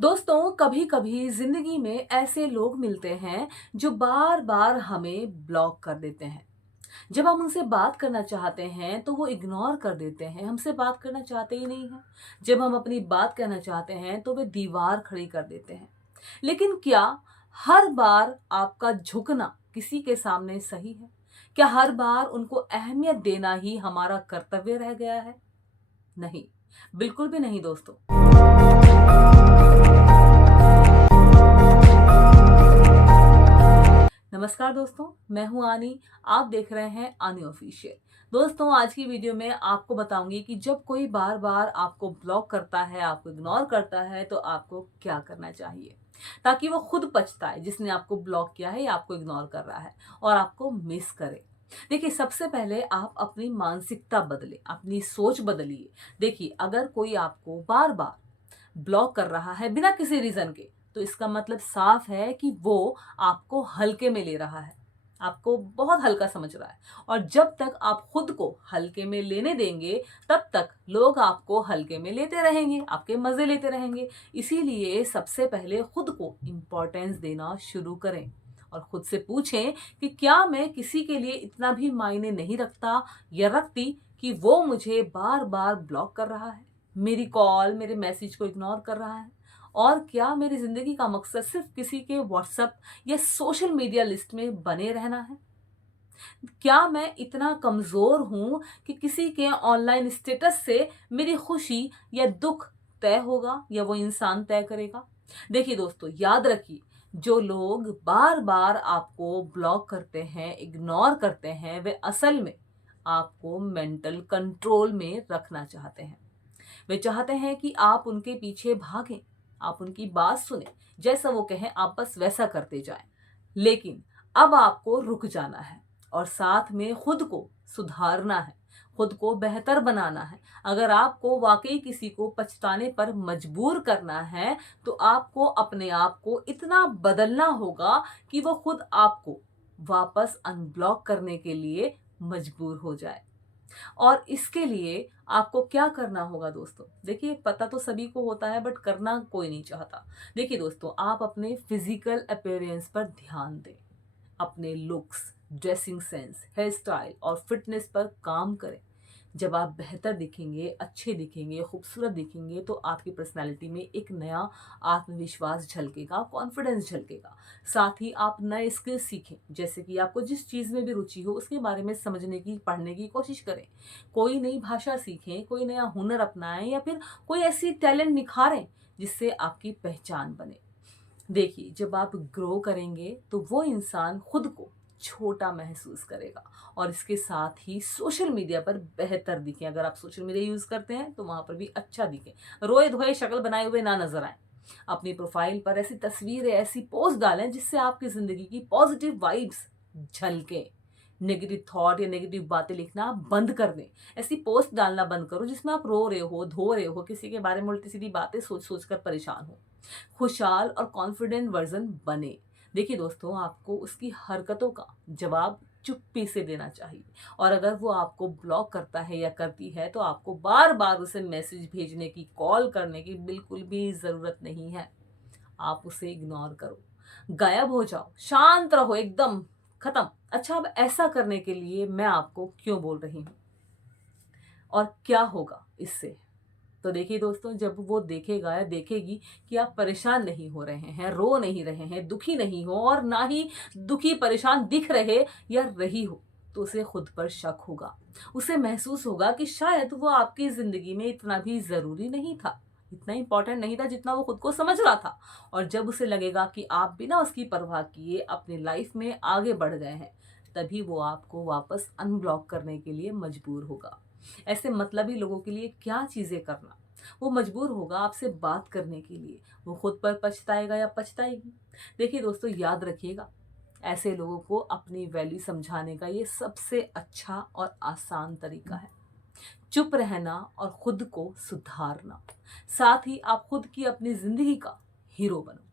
दोस्तों, कभी कभी जिंदगी में ऐसे लोग मिलते हैं जो बार बार हमें ब्लॉक कर देते हैं। जब हम उनसे बात करना चाहते हैं तो वो इग्नोर कर देते हैं, हमसे बात करना चाहते ही नहीं हैं। जब हम अपनी बात कहना चाहते हैं तो वे दीवार खड़ी कर देते हैं। लेकिन क्या हर बार आपका झुकना किसी के सामने सही है? क्या हर बार उनको अहमियत देना ही हमारा कर्तव्य रह गया है? नहीं, बिल्कुल भी नहीं दोस्तों। नमस्कार दोस्तों, मैं हूं आनी। आप देख रहे हैं आनी ऑफिशियल। दोस्तों, आज की वीडियो में आपको बताऊंगी कि जब कोई बार बार आपको ब्लॉक करता है, आपको इग्नोर करता है, तो आपको क्या करना चाहिए ताकि वो खुद पछताए जिसने आपको ब्लॉक किया है या आपको इग्नोर कर रहा है और आपको मिस करे। देखिए, सबसे पहले आप अपनी मानसिकता बदले, अपनी सोच बदलिए। देखिए, अगर कोई आपको बार बार ब्लॉक कर रहा है बिना किसी रीजन के, तो इसका मतलब साफ है कि वो आपको हल्के में ले रहा है, आपको बहुत हल्का समझ रहा है। और जब तक आप खुद को हल्के में लेने देंगे, तब तक लोग आपको हल्के में लेते रहेंगे, आपके मजे लेते रहेंगे। इसीलिए सबसे पहले खुद को इंपॉर्टेंस देना शुरू करें और खुद से पूछें कि क्या मैं किसी के लिए इतना भी मायने नहीं रखता या रखती कि वो मुझे बार बार ब्लॉक कर रहा है, मेरी कॉल, मेरे मैसेज को इग्नोर कर रहा है। और क्या मेरी ज़िंदगी का मकसद सिर्फ़ किसी के व्हाट्सएप या सोशल मीडिया लिस्ट में बने रहना है? क्या मैं इतना कमज़ोर हूँ कि किसी के ऑनलाइन स्टेटस से मेरी खुशी या दुःख तय होगा या वो इंसान तय करेगा? देखिए दोस्तों, याद रखिए, जो लोग बार-बार आपको ब्लॉक करते हैं, इग्नोर करते हैं, वे असल में आपको मेंटल कंट्रोल में रखना चाहते हैं। वे चाहते हैं कि आप उनके पीछे भागें, आप उनकी बात सुनें, जैसा वो कहें आप बस वैसा करते जाएं। लेकिन अब आपको रुक जाना है और साथ में खुद को सुधारना है, खुद को बेहतर बनाना है। अगर आपको वाकई किसी को पछताने पर मजबूर करना है, तो आपको अपने आप को इतना बदलना होगा कि वो खुद आपको वापस अनब्लॉक करने के लिए मजबूर हो जाए। और इसके लिए आपको क्या करना होगा दोस्तों? देखिए, पता तो सभी को होता है बट करना कोई नहीं चाहता। देखिए दोस्तों, आप अपने फिजिकल अपीयरेंस पर ध्यान दें। अपने looks, dressing sense, hair style और फिटनेस पर काम करें। जब आप बेहतर दिखेंगे, अच्छे दिखेंगे, खूबसूरत दिखेंगे, तो आपकी पर्सनैलिटी में एक नया आत्मविश्वास झलकेगा, कॉन्फिडेंस झलकेगा। साथ ही आप नए स्किल सीखें, जैसे कि आपको जिस चीज़ में भी रुचि हो उसके बारे में समझने की, पढ़ने की कोशिश करें। कोई नई भाषा सीखें, कोई नया हुनर अपनाएं या फिर कोई ऐसी टैलेंट निखारें जिससे आपकी पहचान बने। देखिए, जब आप ग्रो करेंगे तो वो इंसान खुद को छोटा महसूस करेगा और इसके साथ ही सोशल मीडिया पर बेहतर दिखें। अगर आप सोशल मीडिया यूज़ करते हैं तो वहाँ पर भी अच्छा दिखें, रोए-धोए शक्ल बनाए हुए ना नज़र आएँ। अपनी प्रोफ़ाइल पर ऐसी तस्वीरें, ऐसी पोस्ट डालें जिससे आपकी ज़िंदगी की पॉज़िटिव वाइब्स झलकें। नेगेटिव थॉट या नेगेटिव बातें लिखना आप बंद कर दें। ऐसी पोस्ट डालना बंद करो जिसमें आप रो रहे हो, धो रहे हो, किसी के बारे में उल्टी-सीधी बातें सोच-सोच कर परेशान हो। खुशहाल और कॉन्फिडेंट वर्जन बने। देखिए दोस्तों, आपको उसकी हरकतों का जवाब चुप्पी से देना चाहिए और अगर वो आपको ब्लॉक करता है या करती है तो आपको बार-बार उसे मैसेज भेजने की, कॉल करने की बिल्कुल भी ज़रूरत नहीं है। आप उसे इग्नोर करो, गायब हो जाओ, शांत रहो एकदम, खत्म। अच्छा, अब ऐसा करने के लिए मैं आपको क्यों बोल रही हूँ और क्या होगा इससे? तो देखिए दोस्तों, जब वो देखेगा या देखेगी कि आप परेशान नहीं हो रहे हैं, रो नहीं रहे हैं, दुखी नहीं हो और ना ही दुखी परेशान दिख रहे या रही हो, तो उसे खुद पर शक होगा। उसे महसूस होगा कि शायद वो आपकी ज़िंदगी में इतना भी ज़रूरी नहीं था, इतना इम्पोर्टेंट नहीं था जितना वो खुद को समझ रहा था। और जब उसे लगेगा कि आप बिना उसकी परवाह किए अपनी लाइफ में आगे बढ़ गए हैं, तभी वो आपको वापस अनब्लॉक करने के लिए मजबूर होगा। ऐसे मतलबी लोगों के लिए क्या चीज़ें करना? वो मजबूर होगा आपसे बात करने के लिए। वो खुद पर पछताएगा या पछताएगी। देखिए दोस्तों, याद रखिएगा, ऐसे लोगों को अपनी वैल्यू समझाने का ये सबसे अच्छा और आसान तरीका है। चुप रहना और खुद को सुधारना। साथ ही आप खुद की अपनी ज़िंदगी का हीरो बनो।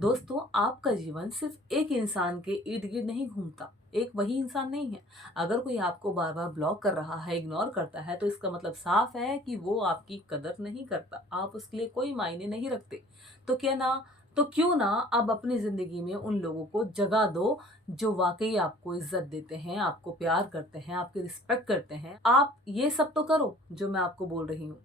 दोस्तों, आपका जीवन सिर्फ एक इंसान के इर्द गिर्द नहीं घूमता, एक वही इंसान नहीं है। अगर कोई आपको बार बार ब्लॉक कर रहा है, इग्नोर करता है, तो इसका मतलब साफ है कि वो आपकी कदर नहीं करता, आप उसके लिए कोई मायने नहीं रखते। तो क्या ना तो क्यों ना अब अपनी ज़िंदगी में उन लोगों को जगह दो जो वाक़ई आपको इज़्ज़त देते हैं, आपको प्यार करते हैं, आपकी रिस्पेक्ट करते हैं। आप ये सब तो करो जो मैं आपको बोल रही हूँ,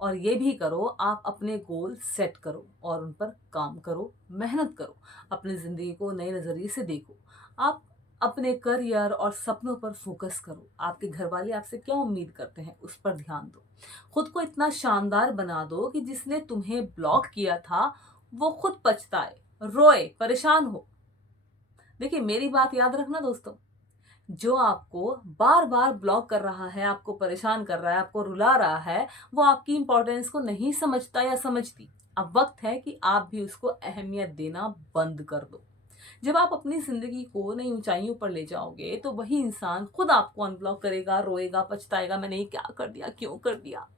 और ये भी करो, आप अपने गोल सेट करो और उन पर काम करो, मेहनत करो, अपनी ज़िंदगी को नए नज़रिए से देखो। आप अपने करियर और सपनों पर फ़ोकस करो। आपके घरवाले आपसे क्या उम्मीद करते हैं, उस पर ध्यान दो। खुद को इतना शानदार बना दो कि जिसने तुम्हें ब्लॉक किया था, वो खुद पछताए, रोए, परेशान हो। देखिए, मेरी बात याद रखना दोस्तों, जो आपको बार-बार ब्लॉक कर रहा है, आपको परेशान कर रहा है, आपको रुला रहा है, वो आपकी इम्पोर्टेंस को नहीं समझता या समझती। अब वक़्त है कि आप भी उसको अहमियत देना बंद कर दो। जब आप अपनी ज़िंदगी को नई ऊँचाइयों पर ले जाओगे, तो वही इंसान खुद आपको अनब्लॉक करेगा, रोएगा, पछताएगा, मैंने ये क्या कर दिया, क्यों कर दिया?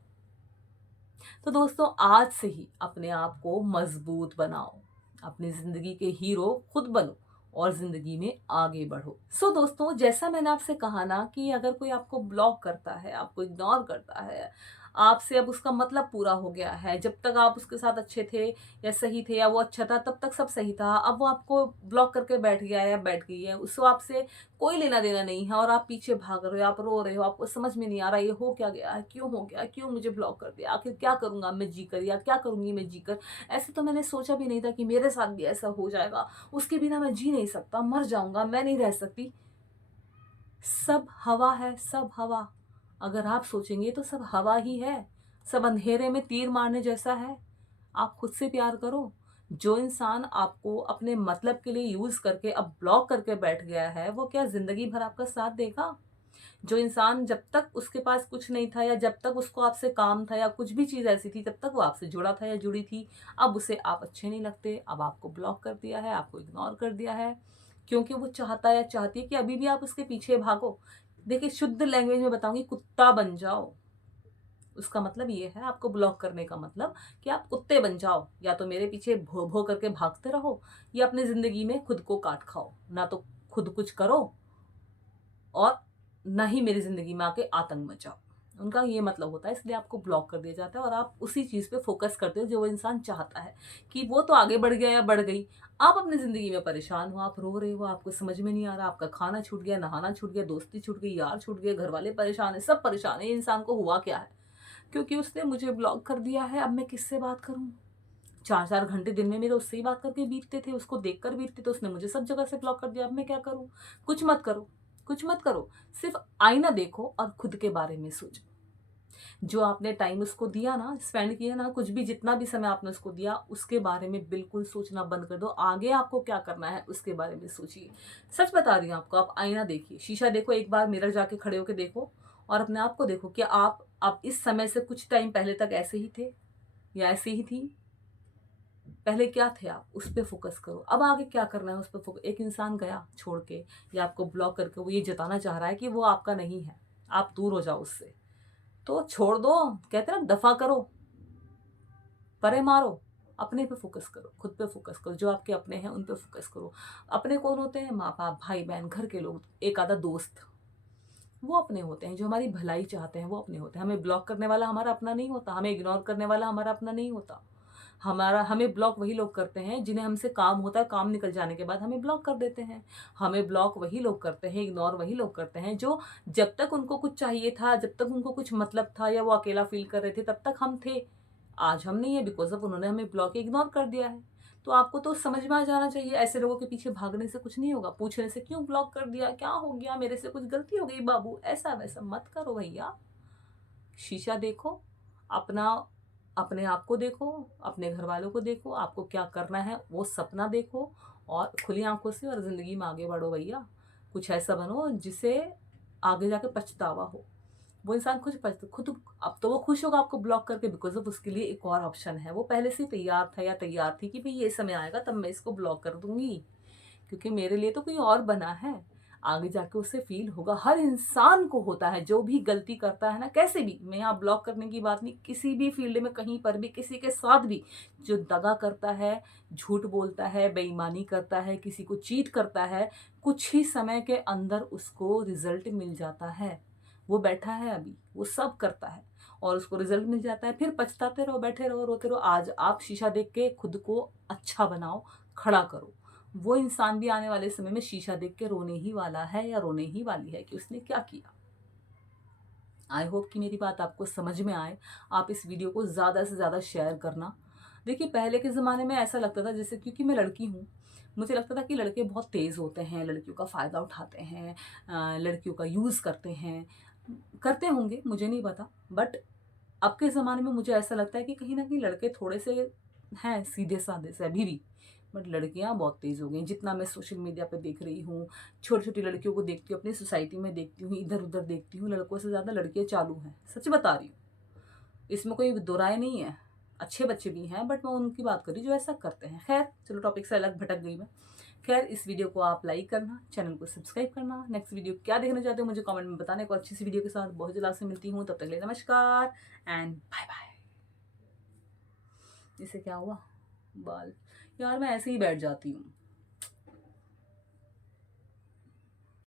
तो दोस्तों, आज से ही अपने आप को मजबूत बनाओ, अपनी जिंदगी के हीरो खुद बनो और जिंदगी में आगे बढ़ो। दोस्तों, जैसा मैंने आपसे कहा ना कि अगर कोई आपको ब्लॉक करता है, आपको इग्नोर करता है, आपसे अब उसका मतलब पूरा हो गया है। जब तक आप उसके साथ अच्छे थे या सही थे या वो अच्छा था, तब तक सब सही था। अब वो आपको ब्लॉक करके बैठ गया है या बैठ गई है, उसको आपसे कोई लेना देना नहीं है और आप पीछे भाग रहे हो, आप रो रहे हो, आपको समझ में नहीं आ रहा ये हो क्या गया है, क्यों हो गया, क्यों मुझे ब्लॉक कर दिया, आखिर क्या करूंगा मैं जीकर या क्या करूंगी मैं जीकर। ऐसे तो मैंने सोचा भी नहीं था कि मेरे साथ भी ऐसा हो जाएगा, उसके बिना मैं जी नहीं सकता, मर जाऊंगा, मैं नहीं रह सकती। सब हवा है, सब हवा। अगर आप सोचेंगे तो सब हवा ही है, सब अंधेरे में तीर मारने जैसा है। आप खुद से प्यार करो। जो इंसान आपको अपने मतलब के लिए यूज करके अब ब्लॉक करके बैठ गया है, वो क्या जिंदगी भर आपका साथ देगा? जो इंसान जब तक उसके पास कुछ नहीं था या जब तक उसको आपसे काम था या कुछ भी चीज ऐसी थी, तब तक वो आपसे जुड़ा था या जुड़ी थी, अब उसे आप अच्छे नहीं लगते, अब आपको ब्लॉक कर दिया है, आपको इग्नोर कर दिया है, क्योंकि वो चाहता या चाहती है कि अभी भी आप उसके पीछे भागो। देखिए, शुद्ध लैंग्वेज में बताऊंगी, कुत्ता बन जाओ। उसका मतलब ये है, आपको ब्लॉक करने का मतलब कि आप कुत्ते बन जाओ, या तो मेरे पीछे भो भो करके भागते रहो या अपनी जिंदगी में खुद को काट खाओ। ना तो खुद कुछ करो और ना ही मेरी ज़िंदगी में आके आतंक मचाओ। उनका ये मतलब होता है, इसलिए आपको ब्लॉक कर दिया जाता है और आप उसी चीज़ पे फ़ोकस करते हो जो वो इंसान चाहता है कि वो तो आगे बढ़ गया या बढ़ गई। आप अपनी ज़िंदगी में परेशान हो, आप रो रहे हो, आपको समझ में नहीं आ रहा, आपका खाना छूट गया, नहाना छूट गया, दोस्ती छूट गई, यार छूट गए, घरवाले परेशान हैं, सब परेशान हैं। ये इंसान को हुआ क्या है? क्योंकि उसने मुझे ब्लॉक कर दिया है, अब मैं किससे बात करूँ? 4-4 घंटे दिन में मेरे उससे ही बात करके बीतते थे, उसको देखकर बीतते थे, उसने मुझे सब जगह से ब्लॉक कर दिया, अब मैं क्या करूँ? कुछ मत करो, कुछ मत करो, सिर्फ़ आईना देखो और खुद के बारे में सोचो। जो आपने टाइम उसको दिया ना, स्पेंड किया ना, कुछ भी जितना भी समय आपने उसको दिया, उसके बारे में बिल्कुल सोचना बंद कर दो। आगे आपको क्या करना है, उसके बारे में सोचिए। सच बता रही हूँ आपको, आप आईना देखिए, शीशा देखो, एक बार मिरर जाके खड़े होके देखो और अपने आप को देखो कि आप इस समय से कुछ टाइम पहले तक ऐसे ही थे या ऐसी ही थी? पहले क्या थे आप, उस पे फ़ोकस करो। अब आगे क्या करना है, उस पे एक इंसान गया छोड़ के या आपको ब्लॉक करके, वो ये जताना चाह रहा है कि वो आपका नहीं है, आप दूर हो जाओ उससे। तो छोड़ दो, कहते हैं ना, दफ़ा करो, परे मारो, अपने पे फ़ोकस करो, खुद पे फ़ोकस करो, जो आपके अपने हैं उन पे फ़ोकस करो। अपने कौन होते हैं? माँ-बाप, भाई-बहन, घर के लोग, एक आधा दोस्त, वो अपने होते हैं। जो हमारी भलाई चाहते हैं, वो अपने होते हैं। हमें ब्लॉक करने वाला हमारा अपना नहीं होता, हमें इग्नोर करने वाला हमारा अपना नहीं होता। हमें ब्लॉक वही लोग करते हैं जिन्हें हमसे काम होता है, काम निकल जाने के बाद हमें ब्लॉक कर देते हैं। हमें ब्लॉक वही लोग करते हैं, इग्नोर वही लोग करते हैं जो जब तक उनको कुछ चाहिए था, जब तक उनको कुछ मतलब था या वो अकेला फ़ील कर रहे थे, तब तक हम थे। आज हम नहीं है, बिकॉज़ ऑफ़ उन्होंने हमें ब्लॉक इग्नोर कर दिया है। तो आपको तो समझ में आ जाना चाहिए, ऐसे लोगों के पीछे भागने से कुछ नहीं होगा, पूछने से क्यों ब्लॉक कर दिया? क्या हो गया? मेरे से कुछ गलती हो गई बाबू? ऐसा-वैसा मत करो भैया। शीशा देखो, अपना अपने आप को देखो, अपने घरवालों को देखो, आपको क्या करना है वो सपना देखो और खुली आँखों से और ज़िंदगी में आगे बढ़ो भैया। कुछ ऐसा बनो जिसे आगे जाके पछतावा हो। वो इंसान खुद अब तो वो खुश होगा आपको ब्लॉक करके, बिकॉज़ ऑफ़ उसके लिए एक और ऑप्शन है। वो पहले से ही तैयार था या तैयार थी कि भई ये समय आएगा तब मैं इसको ब्लॉक कर दूँगी, क्योंकि मेरे लिए तो कोई और बना है। आगे जाके उसे फील होगा। हर इंसान को होता है, जो भी गलती करता है ना, कैसे भी, मैं यहाँ ब्लॉक करने की बात नहीं, किसी भी फील्ड में कहीं पर भी किसी के साथ भी जो दगा करता है, झूठ बोलता है, बेईमानी करता है, किसी को चीट करता है, कुछ ही समय के अंदर उसको रिजल्ट मिल जाता है। वो बैठा है अभी, वो सब करता है और उसको रिजल्ट मिल जाता है, फिर पछताते रहो, बैठे रहो, रोते रहो। आज आप शीशा देख के खुद को अच्छा बनाओ, खड़ा करो। वो इंसान भी आने वाले समय में शीशा देख के रोने ही वाला है या रोने ही वाली है कि उसने क्या किया। आई होप कि मेरी बात आपको समझ में आए। आप इस वीडियो को ज़्यादा से ज़्यादा शेयर करना। देखिए, पहले के ज़माने में ऐसा लगता था, जैसे क्योंकि मैं लड़की हूँ, मुझे लगता था कि लड़के बहुत तेज़ होते हैं, लड़कियों का फ़ायदा उठाते हैं, लड़कियों का यूज़ करते हैं। करते होंगे, मुझे नहीं पता, बट अब के ज़माने में मुझे ऐसा लगता है कि कहीं न कहीं लड़के थोड़े से हैं सीधे-साधे से अभी भी, बट लड़कियाँ बहुत तेज़ हो गई हैं। जितना मैं सोशल मीडिया पे देख रही हूँ, छोटी-छोटी लड़कियों को देखती हूँ, अपनी सोसाइटी में देखती हूँ, इधर-उधर देखती हूँ, लड़कों से ज़्यादा लड़कियाँ चालू हैं। सच बता रही हूँ, इसमें कोई दो राय नहीं है। अच्छे बच्चे भी हैं, बट मैं उनकी बात कर रही हूँ जो ऐसा करते हैं। खैर, चलो टॉपिक से अलग भटक गई मैं। खैर, इस वीडियो को आप लाइक करना, चैनल को सब्सक्राइब करना। नेक्स्ट वीडियो क्या देखना चाहते हो मुझे कमेंट में बताने को। अच्छी सी वीडियो के साथ बहुत जल्द आपसे मिलती हूँ। तब तक के लिए नमस्कार एंड बाय बाय। इससे क्या हुआ? बाल, यार मैं ऐसे ही बैठ जाती हूँ।